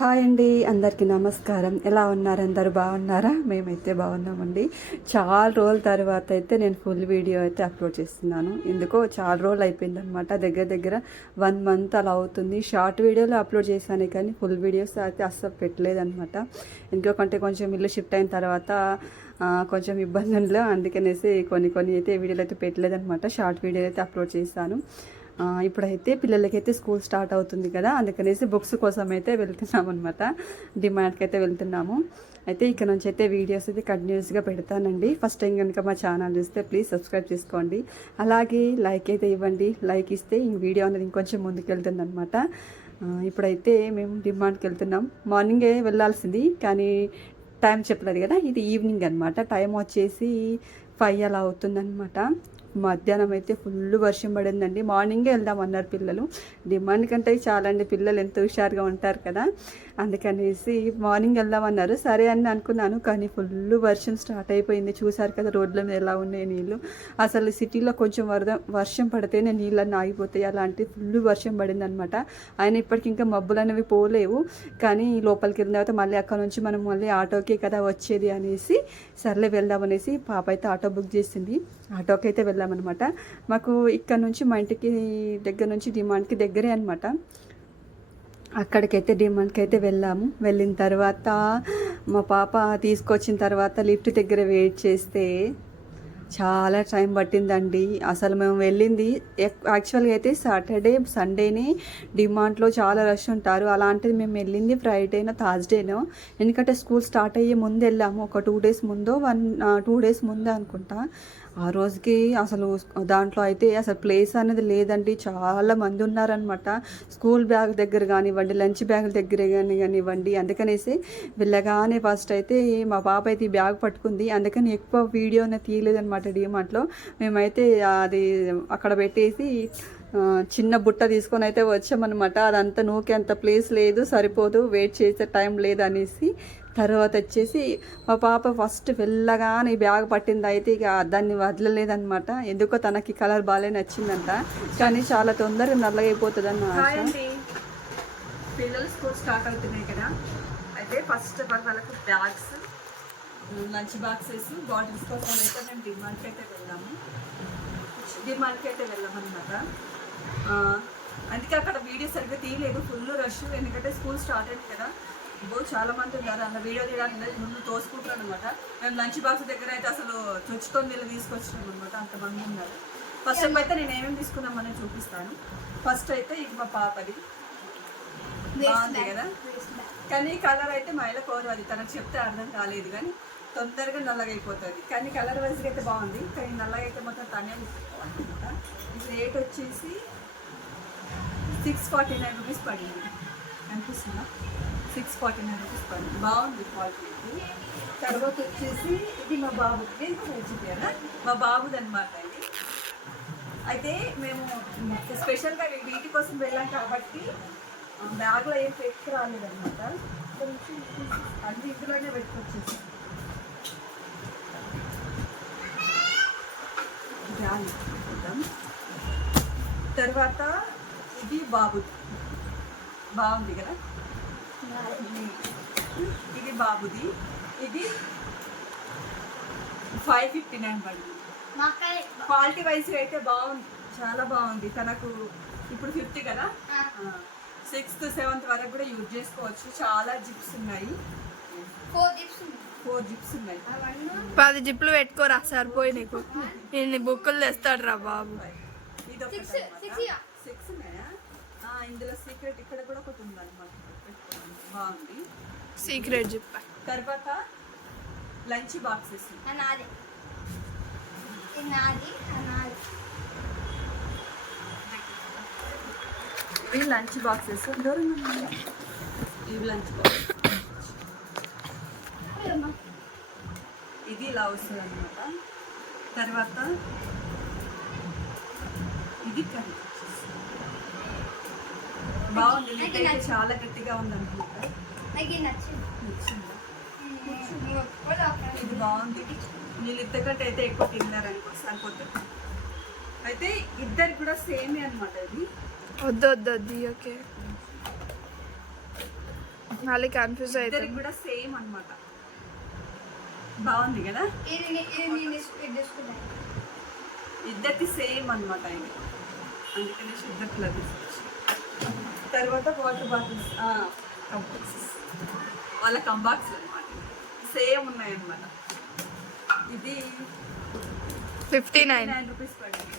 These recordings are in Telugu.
హాయ్ అండి అందరికీ నమస్కారం. ఎలా ఉన్నారు? అందరు బాగున్నారా? మేమైతే బాగున్నామండి. చాలా రోజుల తర్వాత అయితే నేను ఫుల్ వీడియో అయితే అప్లోడ్ చేస్తున్నాను. ఎందుకో చాలా రోజులు అయిపోయింది అనమాట దగ్గర దగ్గర వన్ మంత్ అలా అవుతుంది. షార్ట్ వీడియోలో అప్లోడ్ చేశాను కానీ ఫుల్ వీడియోస్ అయితే అస్సలు పెట్టలేదనమాట ఎందుకంటే కొంచెం ఇల్లు షిఫ్ట్ అయిన తర్వాత కొంచెం ఇబ్బంది ఉండలే అందుకనేసి కొన్ని కొన్ని అయితే వీడియోలు అయితే పెట్టలేదనమాట షార్ట్ వీడియోలు అయితే అప్లోడ్ చేశాను. ఇప్పుడైతే పిల్లలకైతే స్కూల్ స్టార్ట్ అవుతుంది కదా అందుకనేసి బుక్స్ కోసం అయితే వెళ్తున్నాం అనమాట డిమాండ్కి అయితే వెళ్తున్నాము. అయితే ఇక్కడ నుంచి అయితే వీడియోస్ అయితే కంటిన్యూస్గా పెడతానండి. ఫస్ట్ టైం కనుక మా ఛానల్ చూస్తే ప్లీజ్ సబ్స్క్రైబ్ చేసుకోండి. అలాగే లైక్ అయితే ఇవ్వండి. లైక్ ఇస్తే ఈ వీడియో అనేది ఇంకొంచెం ముందుకు వెళ్తుంది అనమాట ఇప్పుడైతే మేము డిమాండ్కి వెళ్తున్నాం మార్నింగే వెళ్ళాల్సింది కానీ టైం చెప్పలేదు కదా ఇది ఈవినింగ్ అనమాట టైం వచ్చేసి ఫైవ్ అలా అవుతుందన్నమాట. మధ్యాహ్నం అయితే ఫుల్ వర్షం పడిందండి. మార్నింగే వెళ్దాం అన్నారు పిల్లలు. డిమాండ్ కంటే చాలా అండి పిల్లలు ఎంత హుషారుగా ఉంటారు కదా. అందుకనేసి మార్నింగ్ వెళ్దామన్నారు సరే అని అనుకున్నాను కానీ ఫుల్ వర్షం స్టార్ట్ అయిపోయింది. చూసారు కదా రోడ్ల మీద ఎలా ఉన్నాయి నీళ్ళు అసలు సిటీలో కొంచెం వరద వర్షం పడితేనే నీళ్ళన్నీ ఆగిపోతాయి. అలాంటి ఫుల్ వర్షం పడిందనమాట. ఆయన ఇప్పటికి ఇంకా మబ్బులు అనేవి పోలేవు. కానీ లోపలికి వెళ్ళిన తర్వాత మళ్ళీ అక్కడ నుంచి మనం మళ్ళీ ఆటోకి కదా వచ్చేది అనేసి సర్లే వెళ్దామనేసి పాప అయితే ఆటో బుక్ చేసింది. ఆటోకి అయితే వెళ్ళామన్నమాట మాకు ఇక్కడ నుంచి మా ఇంటికి దగ్గర నుంచి డిమాండ్కి దగ్గరే అనమాట అక్కడికైతే డిమాండ్కి అయితే వెళ్ళాము. వెళ్ళిన తర్వాత మా పాప తీసుకొచ్చిన తర్వాత లిఫ్ట్ దగ్గర వెయిట్ చేస్తే చాలా టైం పట్టిందండి. అసలు మేము వెళ్ళింది యాక్చువల్గా అయితే సాటర్డే సండేని డిమాండ్లో చాలా రష్ ఉంటారు. అలాంటిది మేము వెళ్ళింది ఫ్రైడేనో థర్స్డేనో. ఎందుకంటే స్కూల్ స్టార్ట్ అయ్యే ముందు వెళ్ళాము. ఒక టూ డేస్ ముందో వన్ టూ డేస్ ముందే అనుకుంటా. ఆ రోజుకి అసలు దాంట్లో అయితే అసలు ప్లేస్ అనేది లేదండి. చాలా మంది ఉన్నారనమాట స్కూల్ బ్యాగ్ దగ్గర కానివ్వండి లంచ్ బ్యాగ్ దగ్గర కానీ కానివ్వండి అందుకనేసి వెళ్ళగానే ఫస్ట్ అయితే మా పాప అయితే ఈ బ్యాగ్ పట్టుకుంది. అందుకని ఎక్కువ వీడియో అనేది తీయలేదనమాట డిమార్ట్లో మేమైతే అది అక్కడ పెట్టేసి చిన్న బుట్ట తీసుకొని అయితే వచ్చామన్నమాట. అదంతా నూకే అంత ప్లేస్ లేదు సరిపోదు వెయిట్ చేసే టైం లేదు అనేసి తర్వాత వచ్చేసి మా పాప ఫస్ట్ వెళ్ళగానే ఈ బ్యాగ్ పట్టింది అయితే ఇక దాన్ని వదలలేదనమాట ఎందుకో తనకి కలర్ బాగాలే నచ్చిందంట. కానీ చాలా తొందరగా నల్లగైపోతుంది అన్న పిల్లలు స్కూల్ స్టార్ట్ అవుతున్నాయి కదా. అయితే ఫస్ట్ ఆఫ్ ఆల్ వాళ్ళకు బ్యాగ్స్ లంచ్ బాక్సెస్ బాటిల్స్ కోసం అయితే మేము డిమాండ్కి అయితే వెళ్దాము డిమాండ్కి అయితే వెళ్ళామన్నమాట. అందుకే అక్కడ వీడియో సరిగ్గా తీయలేదు. ఫుల్ రష్ ఎందుకంటే స్కూల్ స్టార్ట్ అయింది కదా. ఇగో చాలా మంది ఉన్నారు. అన్న వీడియో తీయడానికి ముందు తోసుకుంటారు అనమాట మేము లంచ్ బాక్స్ దగ్గర అయితే అసలు చొచ్చుకొని వెళ్ళి తీసుకొచ్చినాం అనమాట అంతమంది ఉన్నారు. ఫస్ట్ టైం అయితే నేను ఏమేమి తీసుకున్నామని చూపిస్తాను. ఫస్ట్ అయితే ఇది మా పాపది. బాగుంది కదా? కానీ కలర్ అయితే మైల కోరు అది. తనకు చెప్తే అర్థం కాలేదు కానీ తొందరగా నల్లగా అయిపోతుంది కానీ కలర్ వైజ్గా అయితే బాగుంది. కానీ నల్లగా అయితే మొత్తం తనే అనమాట ఇది రేట్ వచ్చేసి సిక్స్ ఫార్టీ నైన్ రూపీస్ పడింది. అనిపిస్తుందా? సిక్స్ ఫార్టీ నైన్ రూపీస్ పడింది. బాగుంది క్వాలిటీ తర్వాత వచ్చేసి ఇది మా బాబుకి. చూపించారా మా బాబుది అనమాట ఇది. అయితే మేము స్పెషల్గా వీటి కోసం వెళ్ళాం కాబట్టి బ్యాగ్లో ఏం పెట్టుకు రాలేదన్నమాట అన్ని ఇందులోనే పెట్టుకొచ్చేసి. పెట్టుకుంటాం. తర్వాత ఇది బాబుది బాగుంది కదా? ఇది బాబుది. ఇది ఫైవ్ ఫిఫ్టీ నైన్ పడింది క్వాలిటీ వైజ్ అయితే బాగుంది. చాలా బాగుంది. తనకు ఇప్పుడు ఫిఫ్త్ కదా? సిక్స్త్ సెవెంత్ వరకు కూడా యూజ్ చేసుకోవచ్చు. చాలా జిప్స్ ఉన్నాయి. ఫోర్ జిప్స్ ఉన్నాయి పది జిప్లు పెట్టుకోరా సరిపోయి నీకు. ఇన్ని బుక్కులు తెస్తాడు రా బాబు ఇది ఒకటి సిక్స్ ఉన్నాయా? ఆ, ఇందులో సీక్రెట్ ఇక్కడ కూడా ఒకటి ఉంది అనమాట బాగుంది. Secret zip. తర్వాత లంచ్ బాక్సెస్. అనాది నాది. అనాది ఇవి లంచ్ బాక్సెస్. ఇవి లంచ్ బాక్స్ ఇది ఇలా వస్తుంది అనమాట తర్వాత ఇది కర్రీ. బాగుంది. అయితే చాలా గట్టిగా ఉంది అనమాట నాకు ఇది బాగుంది. వీళ్ళు ఇద్దరికంటే అయితే ఎక్కువ తిన్నారు అనుకో సరిపోతుంది అయితే ఇద్దరికి కూడా సేమే అనమాట ఇది. వద్దు వద్దు వద్దు ఓకే మళ్ళీ కన్ఫ్యూజ్ అవుతుంది కూడా సేమ్ అన్నమాట. బాగుంది కదా? ఇద్దరికి సేమ్ అన్నమాట ఇది. అందుకని ఇద్దరికి లభించవచ్చు తర్వాత వాటర్ బాటిల్స్ కంబాక్సెస్ వాళ్ళ కంబాక్స్ అన్నమాట. సేమ్ ఉన్నాయి అన్నమాట ఇది ఫిఫ్టీ నైన్. నైన్ రూపీస్ పడింది.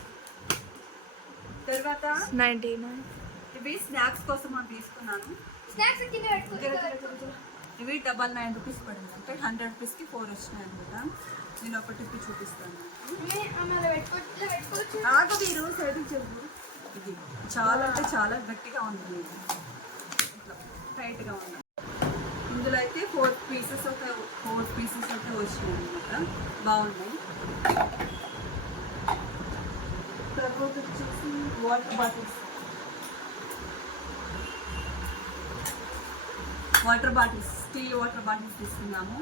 తర్వాత నైంటీ నైన్. ఇవి స్నాక్స్ కోసం అని తీసుకున్నాను. స్నాక్స్ ఇవి డబల్ నైన్ రూపీస్ పడింది. అంటే హండ్రెడ్ రూపీస్కి ఫోర్ వచ్చినాయి అనమాట నేను ఒకటి ఇప్పి చూపిస్తాను. మమ్మీ, అమ్మాయిలో పెట్టుకోవచ్చు ఇలా పెట్టుకోవచ్చు ఆగు మీరు సైడ్ చెప్పు. ఇది చాలా అంటే చాలా గట్టిగా ఉంది. ఇది. ఇట్లా టైట్గా ఉంది. ఇందులో అయితే ఫోర్ పీసెస్ ఒక ఫోర్ పీసెస్ అయితే వచ్చినాయి అనమాట బాగున్నాయి. తర్వాత వచ్చేసి water bottles. Water bottles steel water bottles తీసుకున్నాము.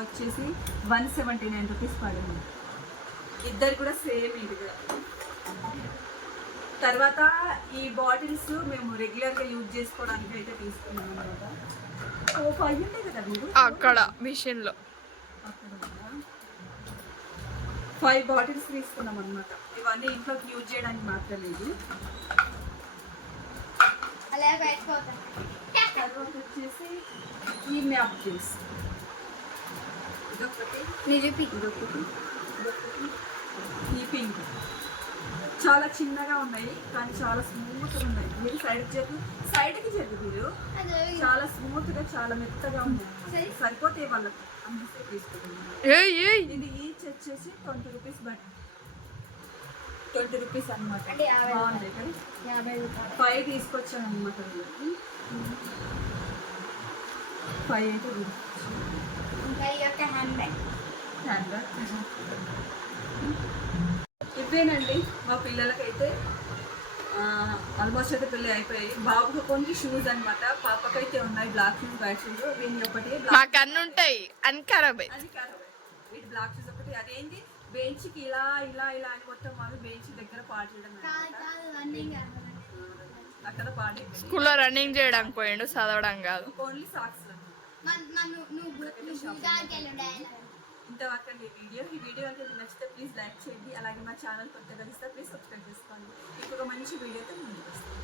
వచ్చేసి వన్ సెవెంటీ నైన్ రూపీస్ పడింది. ఇద్దరు కూడా సేమ్ ఇది కూడా తర్వాత ఈ బాటిల్స్ మేము రెగ్యులర్గా యూజ్ చేసుకోవడానికి అయితే తీసుకున్నాం అనమాట ఓ ఫైవ్ కదా మీరు అక్కడ మిషన్లో. అక్కడ ఫైవ్ బాటిల్స్ తీసుకున్నాం అనమాట ఇవన్నీ ఇంట్లోకి యూజ్ చేయడానికి మాత్రమే ఇది. అలా పెట్టుకోవద్దు తర్వాత వచ్చేసి ఈ మ్యాప్ జ్యూస్ ఈ పింక్ చాలా చిన్నగా ఉన్నాయి కానీ చాలా స్మూత్గా ఉన్నాయి. మీరు సైడ్కి చెప్పు. సైడ్కి చెప్పు మీరు. చాలా స్మూత్గా చాలా మెత్తగా ఉన్నాయి. సరే. సరిపోతే వాళ్ళకి ఇది ఈచ్ వచ్చేసి twenty rupees but twenty rupees అనమాట బాగుంది కదా? యాభై రూపాయలు. ఫైవ్ తీసుకొచ్చాను అనమాట ఫైవ్ అయితే ఇంకా ఈ యొక్క హ్యాండ్ బ్యాగ్ ఇవేనండి మా పిల్లలకైతే ఆల్మోస్ట్ అయితే పెళ్ళి అయిపోయాయి. బాబుకి కొన్ని షూస్ అనమాట పాపకైతే ఉన్నాయి బ్లాక్ షూస్ వైట్ షూస్ వీని ఒకటి బ్లాక్ మాకు అన్ని ఉంటాయి. అన్ని ఖరాబ్. అయ్యి అది కాదు వీటి బ్లాక్ షూస్ ఒకటి. అదేంటి బెంచ్కి ఇలా ఇలా ఇలా అని మొత్తం వాళ్ళు బెంచ్ దగ్గర పాడేయడం అక్కడ పాడేది స్కూల్లో రన్నింగ్ చేయడానికి పోయిండు చదవడం కాదు. ఓన్లీ సాక్స్ నువ్వు ఇంతవరకు ఈ వీడియో. ఈ వీడియో అంటే నచ్చితే ప్లీజ్ లైక్ చేయండి. అలాగే మా ఛానల్ కొత్తగా ఇస్తే ప్లీజ్ సబ్స్క్రైబ్ చేసుకోండి. ఇంకొక మంచి వీడియోతో ముందుకు వస్తాను.